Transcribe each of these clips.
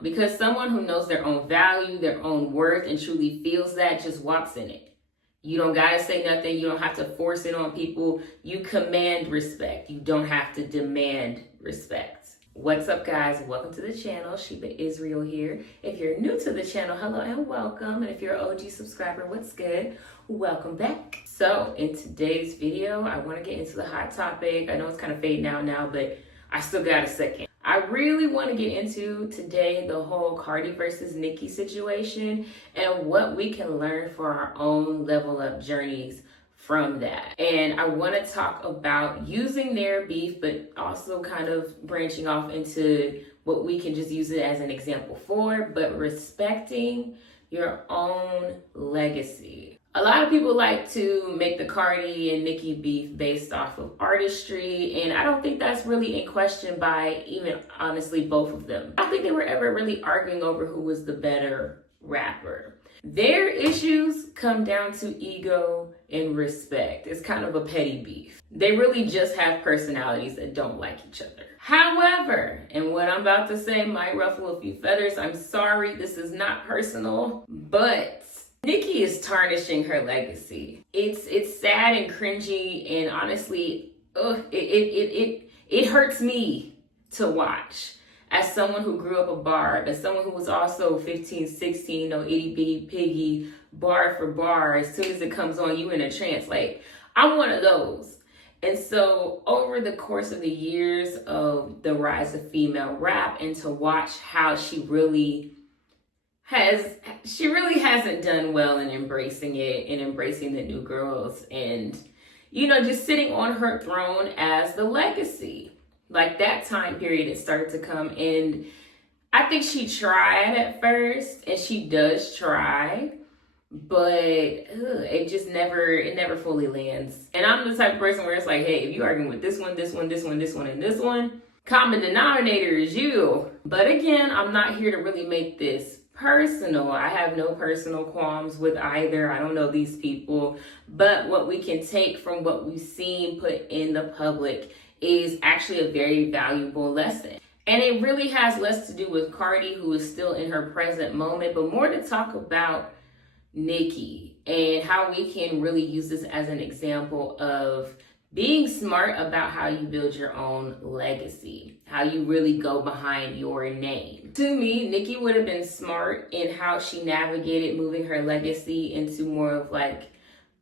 Because someone who knows their own value, their own worth, and truly feels that just walks in it. You don't gotta say nothing. You don't have to force it on people. You command respect. You don't have to demand respect. What's up, guys? Welcome to the channel. Sheba Israel here. If you're new to the channel, hello and welcome. And if you're an OG subscriber, what's good? Welcome back. So in today's video, I want to get into the hot topic. I know it's kind of fading out now, but I still got a second. I really want to get into today the whole Cardi versus Nicki situation and what we can learn for our own level up journeys from that. And I want to talk about using their beef, but also kind of branching off into what we can just use it as an example for, but respecting your own legacy. A lot of people like to make the Cardi and Nicki beef based off of artistry, and I don't think that's really in question by even honestly both of them. I don't think they were ever really arguing over who was the better rapper. Their issues come down to ego and respect. It's kind of a petty beef. They really just have personalities that don't like each other. However, and what I'm about to say might ruffle a few feathers. I'm sorry, this is not personal, but Nicki is tarnishing her legacy. It's sad and cringy, and honestly, it hurts me to watch. As someone who grew up a barb, as someone who was also 15, 16, no itty bitty piggy, bar for bar, as soon as it comes on, you in a trance. Like, I'm one of those. And so over the course of the years of the rise of female rap, and to watch how she really hasn't done well in embracing it and embracing the new girls, and just sitting on her throne as the legacy. Like, that time period, it started to come, and I think she tried at first, and she does try, but it never fully lands. And I'm the type of person where it's like, hey, if you arguing with this one, and this one, common denominator is you. But again, I'm not here to really make this personal. I have no personal qualms with either. I don't know these people, but what we can take from what we've seen put in the public is actually a very valuable lesson. And it really has less to do with Cardi, who is still in her present moment, but more to talk about Nicki and how we can really use this as an example of being smart about how you build your own legacy, how you really go behind your name. To me, Nicki would have been smart in how she navigated moving her legacy into more of like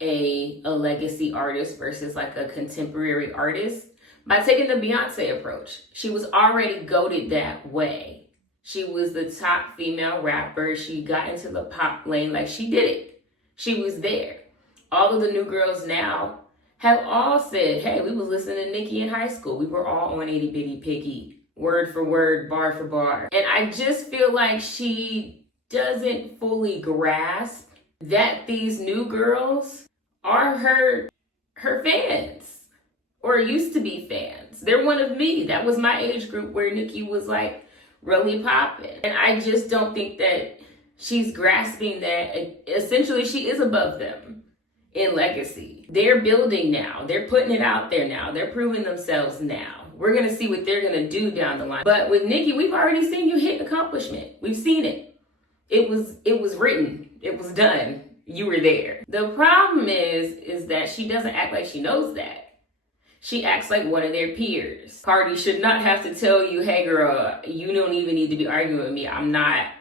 a legacy artist versus like a contemporary artist by taking the Beyonce approach. She was already goated that way. She was the top female rapper. She got into the pop lane, like she did it. She was there. All of the new girls now have all said, hey, we was listening to Nicki in high school. We were all on Itty Bitty Piggy, word for word, bar for bar. And I just feel like she doesn't fully grasp that these new girls are her fans, or used to be fans. They're one of me. That was my age group where Nicki was like really popping. And I just don't think that she's grasping that essentially she is above them in legacy. They're building now. They're putting it out there now. They're proving themselves now. We're going to see what they're going to do down the line. But with Nicki, we've already seen you hit accomplishment. We've seen it. It was written. It was done. You were there. The problem is that she doesn't act like she knows that. She acts like one of their peers. Cardi should not have to tell you, hey girl, you don't even need to be arguing with me. I'm not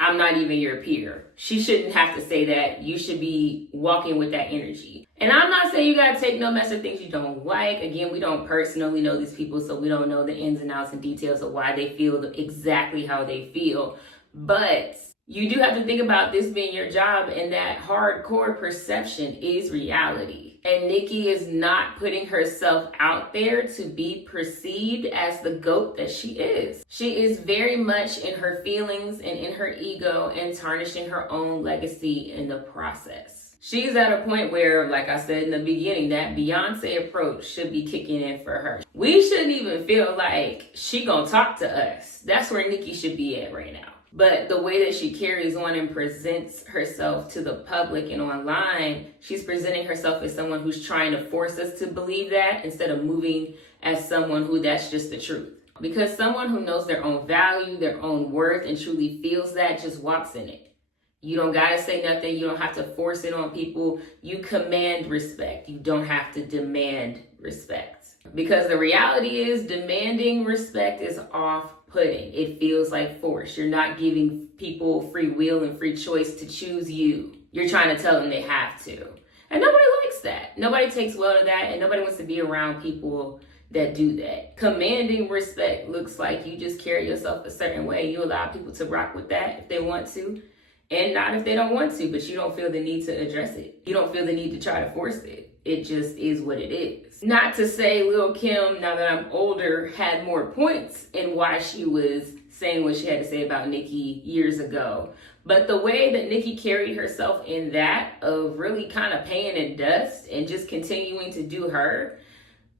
even your peer. She shouldn't have to say that. You should be walking with that energy. And I'm not saying you gotta take no mess of things you don't like. Again, we don't personally know these people, so we don't know the ins and outs and details of why they feel exactly how they feel. But you do have to think about this being your job, and that hardcore perception is reality. And Nicki is not putting herself out there to be perceived as the GOAT that she is. She is very much in her feelings and in her ego, and tarnishing her own legacy in the process. She's at a point where, like I said in the beginning, that Beyonce approach should be kicking in for her. We shouldn't even feel like she gonna talk to us. That's where Nicki should be at right now. But the way that she carries on and presents herself to the public and online, she's presenting herself as someone who's trying to force us to believe that, instead of moving as someone who that's just the truth. Because someone who knows their own value, their own worth, and truly feels that just walks in it. You don't gotta say nothing. You don't have to force it on people. You command respect. You don't have to demand respect. Because the reality is demanding respect is off-putting. It feels like force. You're not giving people free will and free choice to choose you. You're trying to tell them they have to. And nobody likes that. Nobody takes well to that, and nobody wants to be around people that do that. Commanding respect looks like you just carry yourself a certain way. You allow people to rock with that if they want to, and not if they don't want to, but you don't feel the need to address it. You don't feel the need to try to force it. It just is what it is. Not to say Lil' Kim, now that I'm older, had more points in why she was saying what she had to say about Nicki years ago. But the way that Nicki carried herself in that, of really kind of paying it dust and just continuing to do her,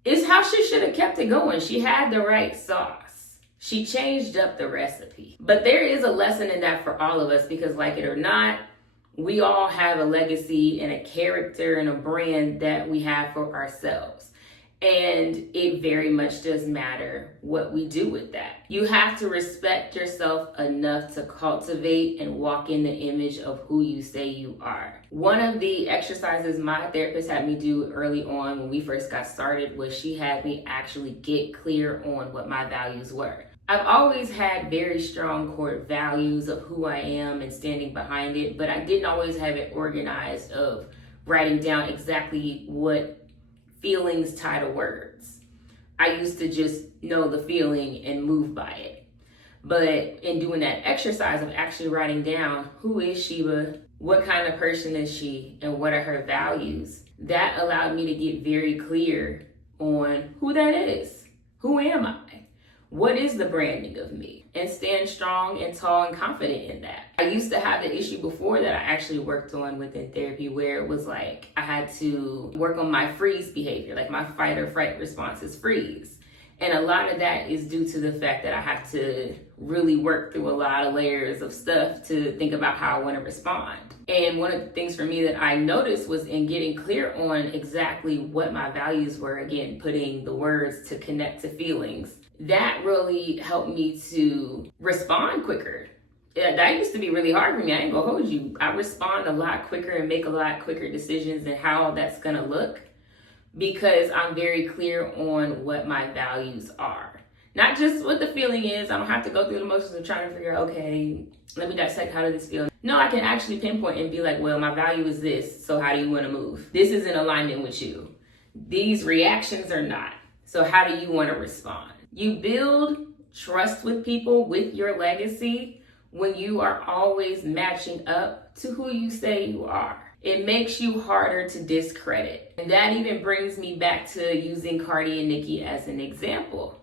is how she should have kept it going. She had the right sauce. She changed up the recipe. But there is a lesson in that for all of us, because like it or not, we all have a legacy and a character and a brand that we have for ourselves. And it very much does matter what we do with that. You have to respect yourself enough to cultivate and walk in the image of who you say you are. One of the exercises my therapist had me do early on when we first got started was she had me actually get clear on what my values were. I've always had very strong core values of who I am and standing behind it, but I didn't always have it organized of writing down exactly what feelings tie to words. I used to just know the feeling and move by it. But in doing that exercise of actually writing down who is Sheba, what kind of person is she, and what are her values, that allowed me to get very clear on who that is. Who am I? What is the branding of me? And stand strong and tall and confident in that. I used to have the issue before that I actually worked on within therapy, where it was like I had to work on my freeze behavior, like my fight or fright response is freeze. And a lot of that is due to the fact that I have to really work through a lot of layers of stuff to think about how I want to respond. And one of the things for me that I noticed was in getting clear on exactly what my values were, again, putting the words to connect to feelings, that really helped me to respond quicker. That used to be really hard for me. I ain't gonna hold you. I respond a lot quicker and make a lot quicker decisions and how that's gonna look, because I'm very clear on what my values are. Not just what the feeling is. I don't have to go through the motions of trying to figure out, okay, let me dissect, how does this feel? No, I can actually pinpoint and be like, well, my value is this, so how do you want to move? This is in alignment with you. These reactions are not. So how do you want to respond? You build trust with people with your legacy when you are always matching up to who you say you are. It makes you harder to discredit. And that even brings me back to using Cardi and Nicki as an example.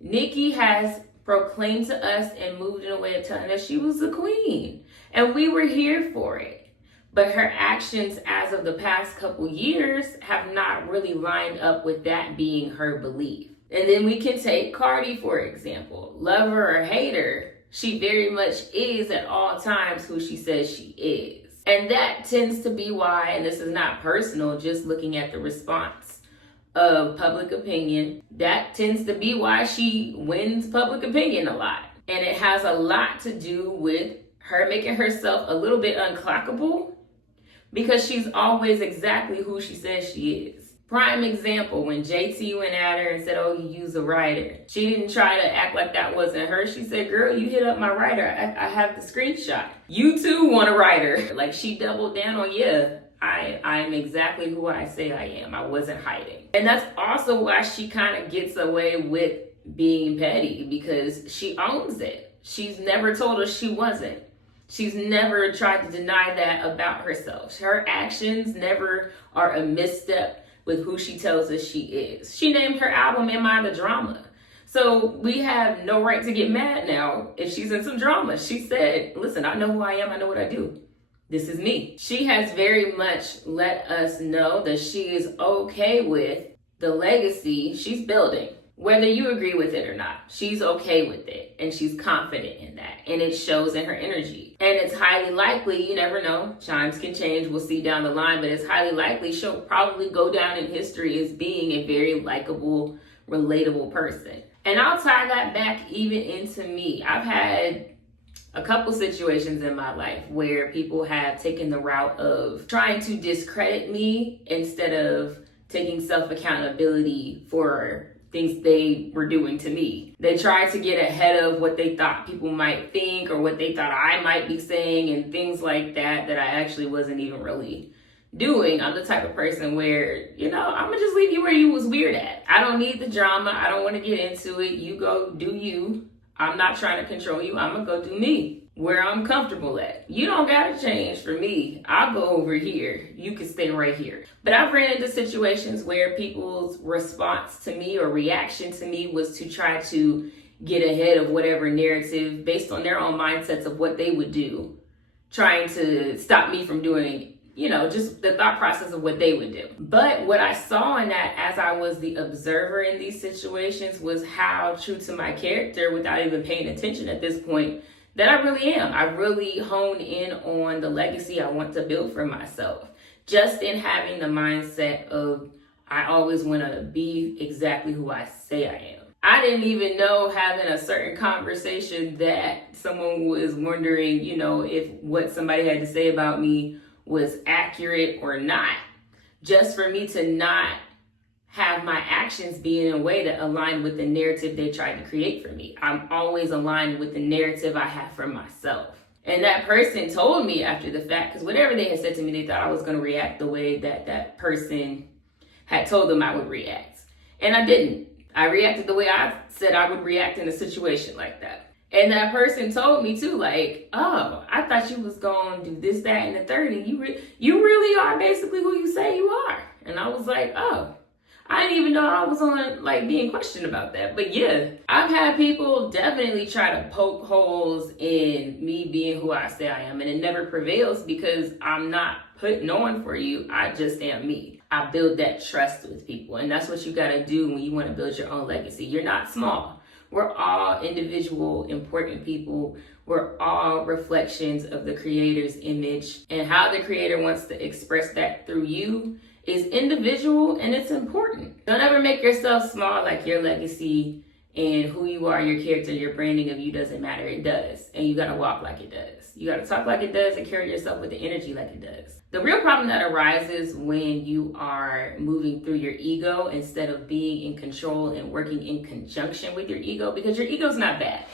Nicki has proclaimed to us and moved in a way of telling us she was the queen. And we were here for it. But her actions as of the past couple years have not really lined up with that being her belief. And then we can take Cardi, for example. Love her or hate her, she very much is at all times who she says she is. And that tends to be why, and this is not personal, just looking at the response of public opinion, that tends to be why she wins public opinion a lot. And it has a lot to do with her making herself a little bit unclockable, because she's always exactly who she says she is. Prime example, when JT went at her and said, oh, you use a writer. She didn't try to act like that wasn't her. She said, girl, you hit up my writer. I have the screenshot. You too want a writer. Like, she doubled down on, yeah, I'm exactly who I say I am. I wasn't hiding. And that's also why she kind of gets away with being petty, because she owns it. She's never told us she wasn't. She's never tried to deny that about herself. Her actions never are a misstep with who she tells us she is. She named her album Am I the Drama? So we have no right to get mad now if she's in some drama. She said, listen, I know who I am, I know what I do. This is me. She has very much let us know that she is okay with the legacy she's building. Whether you agree with it or not, she's okay with it, and she's confident in that, and it shows in her energy. And it's highly likely, you never know, chimes can change, we'll see down the line, but it's highly likely she'll probably go down in history as being a very likable, relatable person. And I'll tie that back even into me. I've had a couple situations in my life where people have taken the route of trying to discredit me instead of taking self-accountability for things they were doing to me. They tried to get ahead of what they thought people might think or what they thought I might be saying and things like that I actually wasn't even really doing. I'm the type of person where, I'm gonna just leave you where you was weird at. I don't need the drama. I don't want to get into it. You go do you. I'm not trying to control you. I'm gonna go do me where I'm comfortable at. You don't gotta change for me. I'll go over here. You can stay right here. But I've ran into situations where people's response to me or reaction to me was to try to get ahead of whatever narrative based on their own mindsets of what they would do, trying to stop me from doing just the thought process of what they would do. But what I saw in that as I was the observer in these situations was how true to my character, without even paying attention at this point, that I really am. I really honed in on the legacy I want to build for myself. Just in having the mindset of, I always want to be exactly who I say I am. I didn't even know having a certain conversation that someone was wondering, if what somebody had to say about me was accurate or not, just for me to not have my actions be in a way that aligned with the narrative they tried to create for me. I'm always aligned with the narrative I have for myself. And that person told me after the fact, because whatever they had said to me, they thought I was going to react the way that person had told them I would react. And I didn't. I reacted the way I said I would react in a situation like that. And that person told me too, like, oh, I thought you was going to do this, that, and the third, and you really are basically who you say you are. And I was like, oh, I didn't even know I was on, being questioned about that. But yeah, I've had people definitely try to poke holes in me being who I say I am. And it never prevails because I'm not putting on for you. I just am me. I build that trust with people. And that's what you got to do when you want to build your own legacy. You're not small. We're all individual, important people. We're all reflections of the creator's image. And how the creator wants to express that through you is individual, and it's important. Don't ever make yourself small, like your legacy and who you are, your character, your branding of you doesn't matter. It does. And you gotta walk like it does. You gotta talk like it does and carry yourself with the energy like it does. The real problem that arises when you are moving through your ego instead of being in control and working in conjunction with your ego, because your ego's not bad.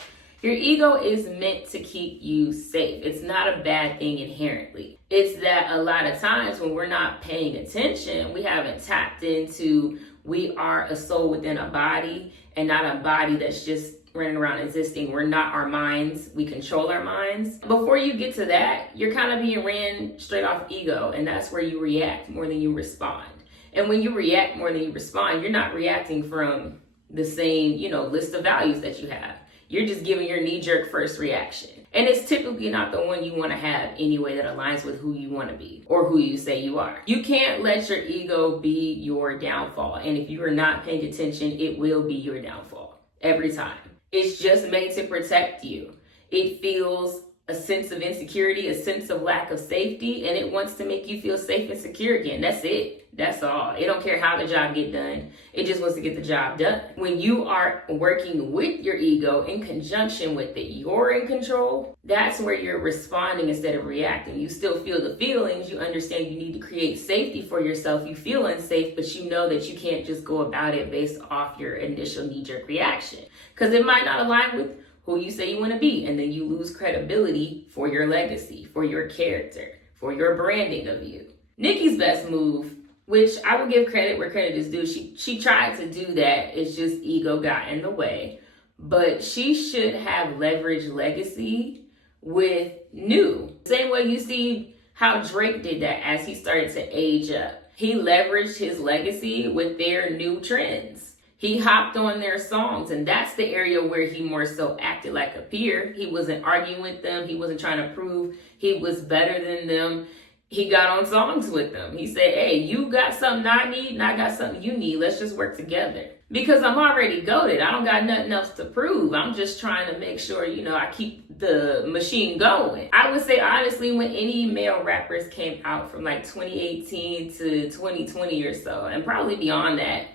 Your ego is meant to keep you safe. It's not a bad thing inherently. It's that a lot of times when we're not paying attention, we haven't tapped into we are a soul within a body and not a body that's just running around existing. We're not our minds. We control our minds. Before you get to that, you're kind of being ran straight off ego, and that's where you react more than you respond. And when you react more than you respond, you're not reacting from the same, list of values that you have. You're just giving your knee-jerk first reaction. And it's typically not the one you want to have anyway that aligns with who you want to be or who you say you are. You can't let your ego be your downfall. And if you are not paying attention, it will be your downfall every time. It's just made to protect you. It feels a sense of insecurity, a sense of lack of safety, and it wants to make you feel safe and secure again. That's it. That's all. It don't care how the job get done. It just wants to get the job done. When you are working with your ego in conjunction with it, you're in control. That's where you're responding instead of reacting. You still feel the feelings. You understand you need to create safety for yourself. You feel unsafe, but you know that you can't just go about it based off your initial knee-jerk reaction because it might not align with who you say you want to be, and then you lose credibility for your legacy, for your character, for your branding of you. Nicki's best move, which I will give credit where credit is due, she tried to do that. It's just ego got in the way. But she should have leveraged legacy with new. Same way you see how Drake did that as he started to age up. He leveraged his legacy with their new trends. He hopped on their songs, and that's the area where he more so acted like a peer. He wasn't arguing with them. He wasn't trying to prove he was better than them. He got on songs with them. He said, hey, you got something I need, and I got something you need. Let's just work together. Because I'm already goated. I don't got nothing else to prove. I'm just trying to make sure, I keep the machine going. I would say, honestly, when any male rappers came out from like 2018 to 2020 or so, and probably beyond that,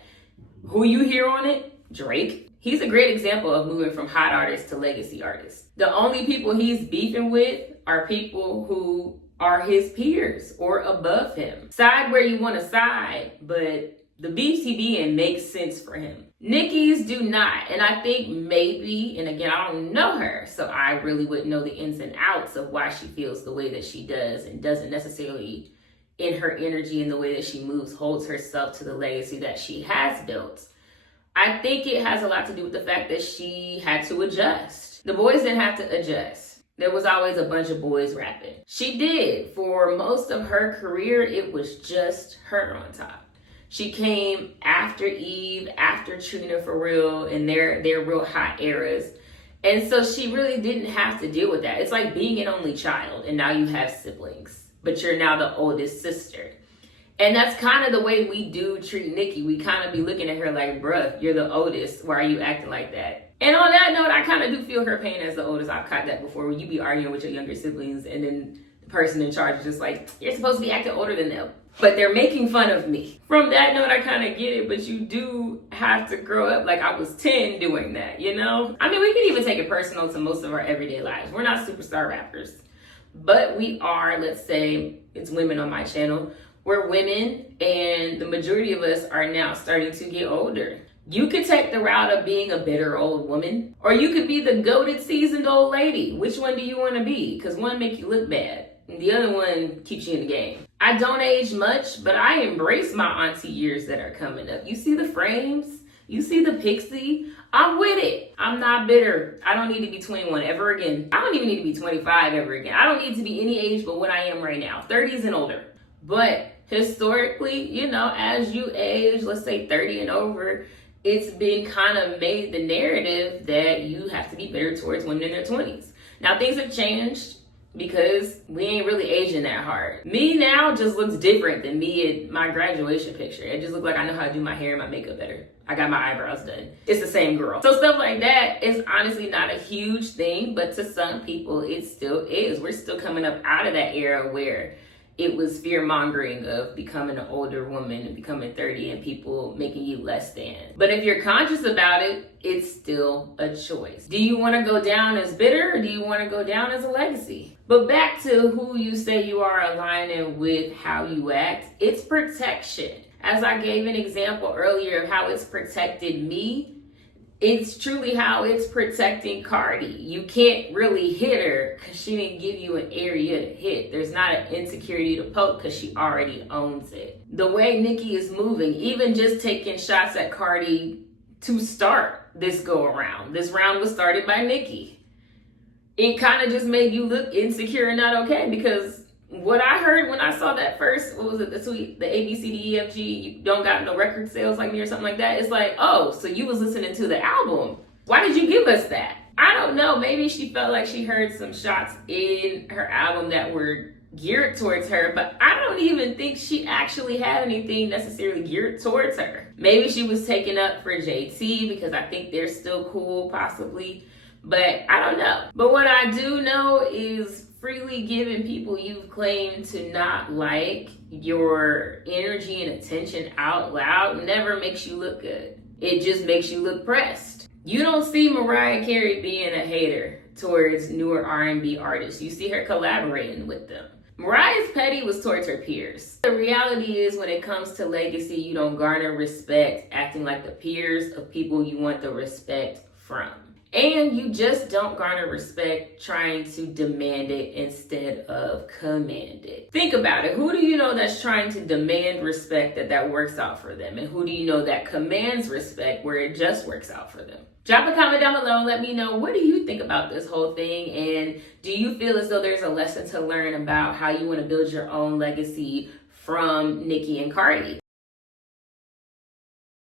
who you hear on it? Drake. He's a great example of moving from hot artist to legacy artist. The only people he's beefing with are people who are his peers or above him. Side where you want to side, but the beefs he be in makes sense for him. Nicki's do not, and I think maybe, and again, I don't know her, so I really wouldn't know the ins and outs of why she feels the way that she does and doesn't necessarily, in her energy and the way that she moves, holds herself to the legacy that she has built. I think it has a lot to do with the fact that she had to adjust. The boys didn't have to adjust. There was always a bunch of boys rapping. She did. For most of her career, it was just her on top. She came after Eve, after Trina for real, in their real hot eras. And so she really didn't have to deal with that. It's like being an only child and now you have siblings, but you're now the oldest sister. And that's kind of the way we do treat Nicki. We kind of be looking at her like, bruh, you're the oldest. Why are you acting like that? And on that note, I kind of do feel her pain as the oldest. I've caught that before, when you be arguing with your younger siblings and then the person in charge is just like, you're supposed to be acting older than them, but they're making fun of me. From that note, I kind of get it, but you do have to grow up. Like I was 10 doing that, you know? I mean, we can even take it personal to most of our everyday lives. We're not superstar rappers, but we are, let's say it's women on my channel. We're women, and the majority of us are now starting to get older. You could take the route of being a bitter old woman, or you could be the goated seasoned old lady. Which one do you want to be? Because one make you look bad, and the other one keeps you in the game. I don't age much, but I embrace my auntie years that are coming up. You see the frames? You see the pixie? I'm with it. I'm not bitter. I don't need to be 21 ever again. I don't even need to be 25 ever again. I don't need to be any age but what I am right now, 30s and older. But historically, you know, as you age, let's say 30 and over, it's been kind of made the narrative that you have to be bitter towards women in their 20s. Now, things have changed because we ain't really aging that hard. Me now just looks different than me in my graduation picture. It just looks like I know how to do my hair and my makeup better. I got my eyebrows done. It's the same girl. So stuff like that is honestly not a huge thing, but to some people, it still is. We're still coming up out of that era where it was fear-mongering of becoming an older woman and becoming 30 and people making you less than. But if you're conscious about it, it's still a choice. Do you want to go down as bitter, or do you want to go down as a legacy? But back to who you say you are aligning with how you act, it's protection. As I gave an example earlier of how it's protected me, it's truly how it's protecting Cardi. You can't really hit her because she didn't give you an area to hit. There's not an insecurity to poke because she already owns it. The way Nicki is moving, even just taking shots at Cardi to start this go around. This round was started by Nicki. It kind of just made you look insecure and not okay, because what I heard when I saw that first, what was it, the ABCDEFG, you don't got no record sales like me or something like that. It's like, oh, so you was listening to the album. Why did you give us that? I don't know. Maybe she felt like she heard some shots in her album that were geared towards her, but I don't even think she actually had anything necessarily geared towards her. Maybe she was taken up for JT because I think they're still cool, possibly, but I don't know. But what I do know is freely giving people you've claimed to not like your energy and attention out loud never makes you look good. It just makes you look pressed. You don't see Mariah Carey being a hater towards newer R&B artists. You see her collaborating with them. Mariah's petty was towards her peers. The reality is, when it comes to legacy, you don't garner respect acting like the peers of people you want the respect from. And you just don't garner respect trying to demand it instead of command it. Think about it. Who do you know that's trying to demand respect that works out for them? And who do you know that commands respect where it just works out for them? Drop a comment down below and let me know, what do you think about this whole thing? And do you feel as though there's a lesson to learn about how you want to build your own legacy from Nicki and Cardi?